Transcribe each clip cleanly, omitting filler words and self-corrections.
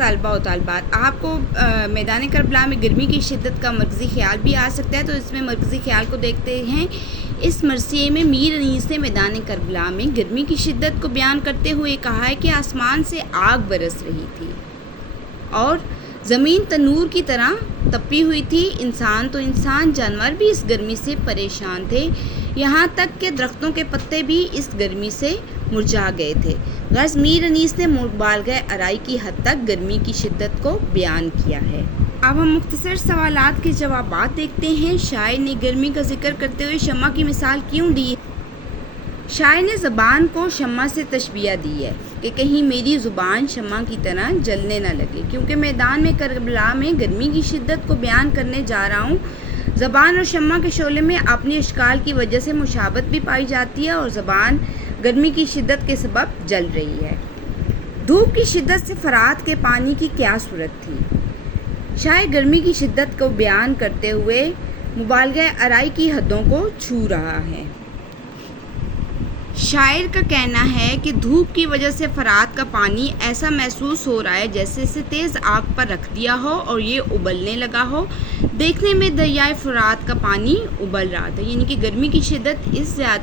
طالبہ و طالبات، آپ کو میدان کربلا میں گرمی کی شدت کا مرکزی خیال بھی آ سکتا ہے، تو اس میں مرکزی خیال کو دیکھتے ہیں۔ اس مرثیے میں میر انیس نے میدان کربلا میں گرمی کی شدت کو بیان کرتے ہوئے کہا ہے کہ آسمان سے آگ برس رہی تھی اور زمین تنور کی طرح تپی ہوئی تھی، انسان تو انسان، جانور بھی اس گرمی سے پریشان تھے، یہاں تک کہ درختوں کے پتے بھی اس گرمی سے مرجھا گئے تھے۔ غرض میر انیس نے مبالغہ آرائی کی حد تک گرمی کی شدت کو بیان کیا ہے۔ اب ہم مختصر سوالات کے جوابات دیکھتے ہیں۔ شاعر نے گرمی کا ذکر کرتے ہوئے شمع کی مثال کیوں دی؟ شاعر نے زبان کو شمع سے تشبیہ دی ہے کہ کہیں میری زبان شمع کی طرح جلنے نہ لگے، کیونکہ میدان میں کربلا میں گرمی کی شدت کو بیان کرنے جا رہا ہوں۔ زبان اور شمع کے شعلے میں اپنی اشکال کی وجہ سے مشابہت بھی پائی جاتی ہے، اور زبان گرمی کی شدت کے سبب جل رہی ہے۔ دھوپ کی شدت سے فرات کے پانی کی کیا صورت تھی؟ شاعر گرمی کی شدت کو بیان کرتے ہوئے مبالغہ آرائی کی حدوں کو چھو رہا ہے۔ شاعر کا کہنا ہے کہ دھوپ کی وجہ سے فرات کا پانی ایسا محسوس ہو رہا ہے جیسے اسے تیز آگ پر رکھ دیا ہو اور یہ ابلنے لگا ہو۔ دیکھنے میں دریائے فرات کا پانی ابل رہا تھا، یعنی کہ گرمی کی شدت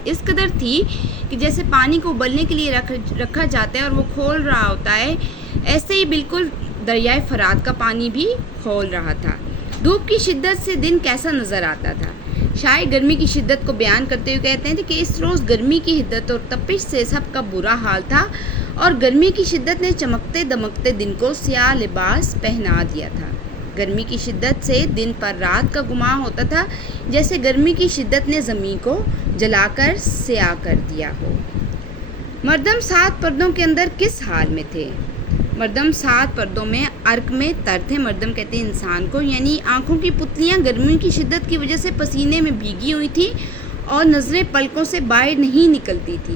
اس قدر تھی کہ جیسے پانی کو ابلنے کے لیے رکھا جاتا ہے اور وہ کھول رہا ہوتا ہے، ایسے ہی بالکل دریائے فرات کا پانی بھی کھول رہا تھا۔ دھوپ کی شدت سے دن کیسا نظر آتا تھا؟ شاعر گرمی کی شدت کو بیان کرتے ہوئے کہتے ہیں کہ اس روز گرمی کی حدت اور تپش سے سب کا برا حال تھا، اور گرمی کی شدت نے چمکتے دمکتے دن کو سیاہ لباس پہنا دیا تھا۔ گرمی کی شدت سے دن پر رات کا گمان ہوتا تھا، جیسے گرمی کی شدت نے زمین کو جلا کر سیاہ کر دیا ہو۔ مردم 7 پردوں کے اندر کس حال میں تھے؟ مردم 7 پردوں میں عرق میں تر تھے۔ مردم کہتے ہیں انسان کو، یعنی آنکھوں کی پتلیاں گرمی کی شدت کی وجہ سے پسینے میں بھیگی ہوئی تھی اور نظریں پلکوں سے باہر نہیں نکلتی تھی۔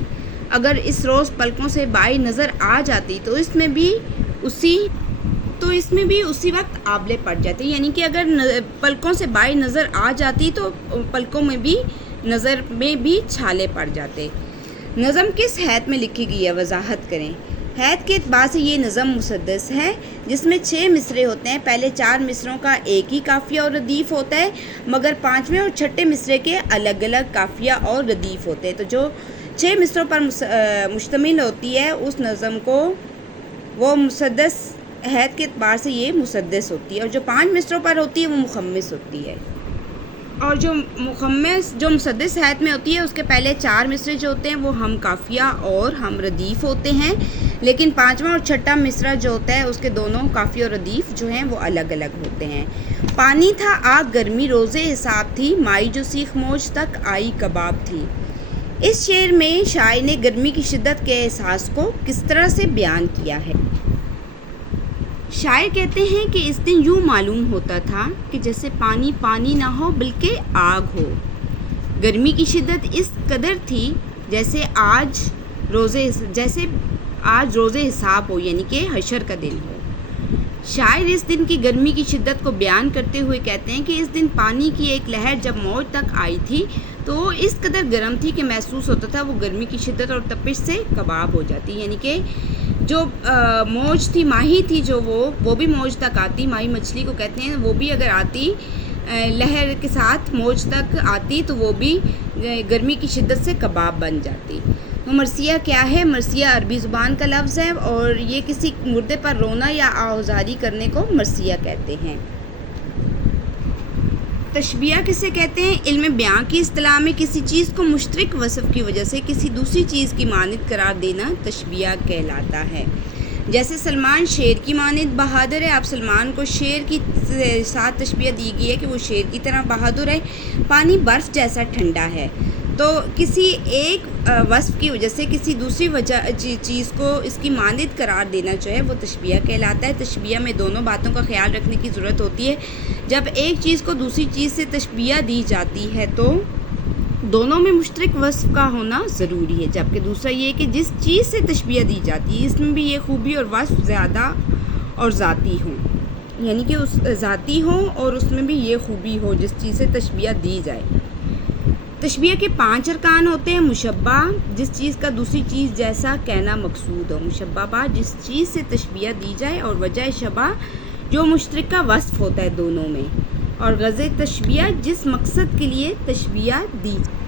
اگر اس روز پلکوں سے باہر نظر آ جاتی تو اس میں بھی اسی وقت آبلے پڑ جاتے، یعنی کہ اگر پلکوں سے باہر نظر آ جاتی تو پلکوں میں بھی نظر میں بھی چھالے پڑ جاتے۔ نظم کس حیت میں لکھی گئی ہے؟ وضاحت کریں۔ حیت کے اعتبار سے یہ نظم مسدس ہے، جس میں 6 مصرعے ہوتے ہیں۔ پہلے 4 مصرعوں کا ایک ہی قافیہ اور ردیف ہوتا ہے، مگر 5ویں اور 6ٹھے مصرعے کے الگ الگ قافیہ اور ردیف ہوتے ہیں۔ تو جو 6 مصرعوں پر مشتمل ہوتی ہے اس نظم کو وہ مسدس، حیت کے اعتبار سے یہ مسدس ہوتی ہے، اور جو 5 مصرعوں پر ہوتی ہے وہ مخمس ہوتی ہے۔ اور جو مسدس حیت میں ہوتی ہے اس کے پہلے 4 مصرعے جو ہوتے ہیں وہ ہم قافیہ اور ہم ردیف ہوتے ہیں، لیکن 5واں اور 6ٹھا مصرعہ جو ہوتا ہے اس کے دونوں قافیہ اور ردیف جو ہیں وہ الگ الگ ہوتے ہیں۔ پانی تھا آگ گرمی روزے حساب تھی، مائی جو سیخ موج تک آئی کباب تھی۔ اس شعر میں شاعر نے گرمی کی شدت کے احساس کو کس طرح سے بیان کیا ہے؟ شاعر کہتے ہیں کہ اس دن یوں معلوم ہوتا تھا کہ جیسے پانی پانی نہ ہو بلکہ آگ ہو۔ گرمی کی شدت اس قدر تھی جیسے آج روزے حساب ہو، یعنی کہ حشر کا دن ہو۔ شاعر اس دن کی گرمی کی شدت کو بیان کرتے ہوئے کہتے ہیں کہ اس دن پانی کی ایک لہر جب موج تک آئی تھی تو وہ اس قدر گرم تھی کہ محسوس ہوتا تھا وہ گرمی کی شدت اور تپش سے کباب ہو جاتی، یعنی کہ جو موج تھی، ماہی تھی جو وہ بھی موج تک آتی، ماہی مچھلی کو کہتے ہیں، وہ بھی اگر آتی لہر کے ساتھ موج تک آتی تو وہ بھی گرمی کی شدت سے کباب بن جاتی۔ تو مرثیہ کیا ہے؟ مرثیہ عربی زبان کا لفظ ہے اور یہ کسی مردے پر رونا یا آہوازاری کرنے کو مرثیہ کہتے ہیں۔ تشبیہ کسے کہتے ہیں؟ علم بیان کی اصطلاح میں کسی چیز کو مشترک وصف کی وجہ سے کسی دوسری چیز کی مانند قرار دینا تشبیہ کہلاتا ہے۔ جیسے سلمان شیر کی مانند بہادر ہے، اب سلمان کو شیر کی ساتھ تشبیہ دی گئی ہے کہ وہ شیر کی طرح بہادر ہے۔ پانی برف جیسا ٹھنڈا ہے، تو کسی ایک وصف کی وجہ سے کسی دوسری چیز کو اس کی مانند قرار دینا جو ہے وہ تشبیہ کہلاتا ہے۔ تشبیہ میں دونوں باتوں کا خیال رکھنے کی ضرورت ہوتی ہے۔ جب ایک چیز کو دوسری چیز سے تشبیہ دی جاتی ہے تو دونوں میں مشترک وصف کا ہونا ضروری ہے، جبکہ دوسرا یہ کہ جس چیز سے تشبیہ دی جاتی ہے اس میں بھی یہ خوبی اور وصف زیادہ اور ذاتی ہوں، یعنی کہ ذاتی ہوں اور اس میں بھی یہ خوبی ہو جس چیز سے تشبیہ دی جائے۔ تشبیہ کے 5 ارکان ہوتے ہیں۔ مشبہ، جس چیز کا دوسری چیز جیسا کہنا مقصود ہو۔ مشبہ با، جس چیز سے تشبیہ دی جائے، اور وجہ شبہ، جو مشترکہ وصف ہوتا ہے دونوں میں، اور غرض تشبیہ، جس مقصد کے لیے تشبیہ دی جائے۔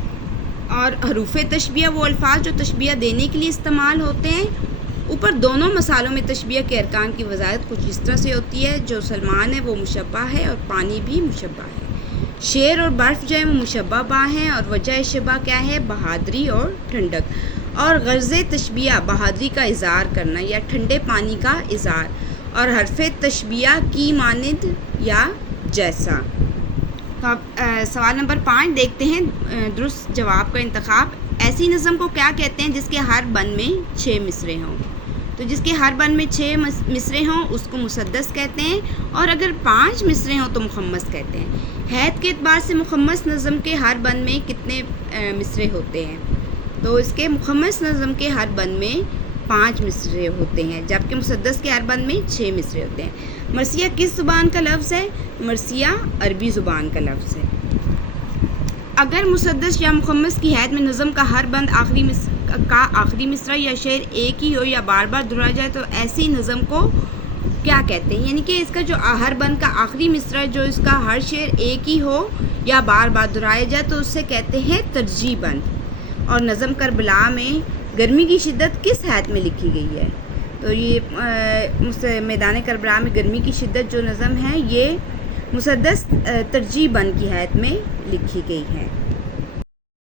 اور حروف تشبیہ وہ الفاظ جو تشبیہ دینے کے لیے استعمال ہوتے ہیں۔ اوپر دونوں مثالوں میں تشبیہ کے ارکان کی وضاحت کچھ اس طرح سے ہوتی ہے: جو سلمان ہے وہ مشبہ ہے، اور پانی بھی مشبہ ہے۔ شیر اور برف جو ہے وہ مشبہ با ہیں، اور وجہ شبہ کیا ہے؟ بہادری اور ٹھنڈک۔ اور غرض تشبیہ بہادری کا اظہار کرنا یا ٹھنڈے پانی کا اظہار، اور حرف تشبیہ کی مانند یا جیسا۔ تو اب سوال نمبر 5 دیکھتے ہیں درست جواب کا انتخاب۔ ایسی نظم کو کیا کہتے ہیں جس کے ہر بند میں 6 مصرے ہوں؟ تو جس کے ہر بند میں 6 مصرے ہوں اس کو مسدس کہتے ہیں، اور اگر 5 مصرے ہوں تو مخمس کہتے ہیں۔ حید کے اعتبار سے مخمس نظم کے ہر بند میں کتنے مصرے ہوتے ہیں؟ تو اس کے مخمس نظم کے ہر بند میں 5 مصرے ہوتے ہیں، جبکہ مسدس کے ہر بند میں 6 مصرے ہوتے ہیں۔ مرثیہ کس زبان کا لفظ ہے؟ مرثیہ عربی زبان کا لفظ ہے۔ اگر مسدس یا مخمس کی حید میں نظم کا ہر بند آخری مصرع یا شعر ایک ہی ہو یا بار بار دہرایا جائے تو ایسی نظم کو کیا کہتے ہیں؟ یعنی کہ اس کا جو ہر بند کا آخری مصرع جو اس کا ہر شعر ایک ہی ہو یا بار بار دہرایا جائے تو اسے کہتے ہیں ترجیع بند۔ اور نظم کربلا میں گرمی کی شدت کس حید میں لکھی گئی ہے؟ تو یہ میدان کربلا میں گرمی کی شدت جو نظم ہے یہ مسدس ترجیع بند کی حید میں لکھی گئی ہے۔